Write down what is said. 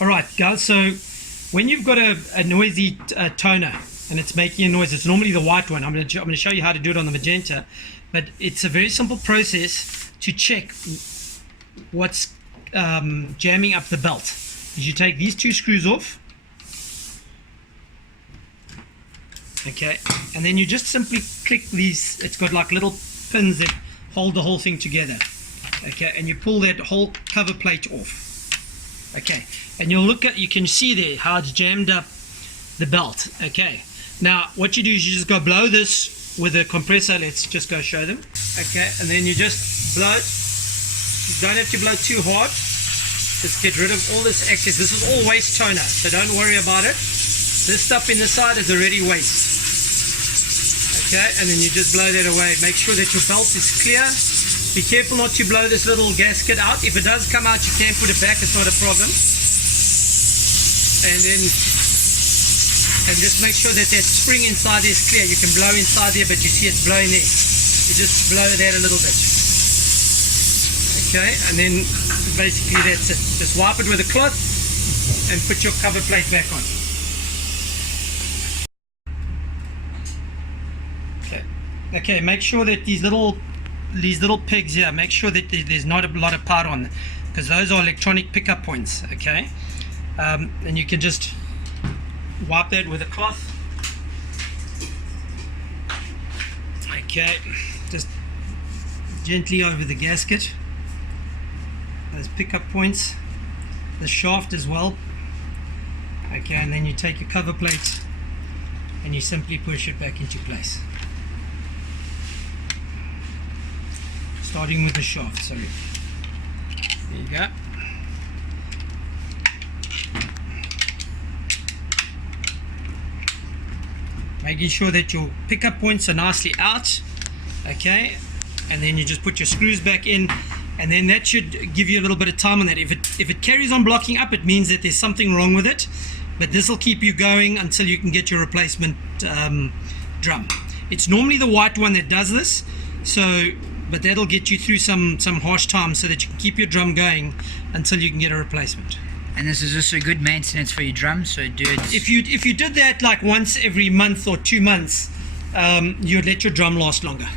Alright guys, so when you've got a noisy toner and it's making a noise, it's normally the white one. I'm going to show you how to do it on the magenta, but it's a very simple process to check what's jamming up the belt. Is you take these two screws off, okay, and then you just simply click these. It's got like little pins that hold the whole thing together, okay, and you pull that whole cover plate off. Okay, and you'll look at, you can see there how it's jammed up the belt. Okay, now what you do is you just go blow this with a compressor. Let's just go show them. Okay, and then you just blow it. You don't have to blow too hard. Just get rid of all this excess. This is all waste toner, so don't worry about it. This stuff in the side is already waste. Okay, and then you just blow that away. Make sure that your belt is clear. Be careful not to blow this little gasket out. If it does come out, you can put it back, it's not a problem. And just make sure that that spring inside there is clear. You can blow inside there, but you see it's blowing there. You just blow that a little bit. Okay, and then basically that's it. Just wipe it with a cloth and put your cover plate back on. Okay, make sure that these little pegs here, make sure that there's not a lot of powder on them, because those are electronic pickup points. Okay, and you can just wipe that with a cloth. Okay, just gently over the gasket, those pickup points, the shaft as well. Okay, and then you take your cover plate and you simply push it back into place. Starting with the shaft, sorry. There you go. Making sure that your pickup points are nicely out. Okay, and then you just put your screws back in, and then that should give you a little bit of time on that. If it carries on blocking up, it means that there's something wrong with it, but this will keep you going until you can get your replacement drum. It's normally the white one that does this, but that'll get you through some harsh times so that you can keep your drum going until you can get a replacement. And this is also good maintenance for your drum, so do it. If you did that like once every month or 2 months, you'd let your drum last longer.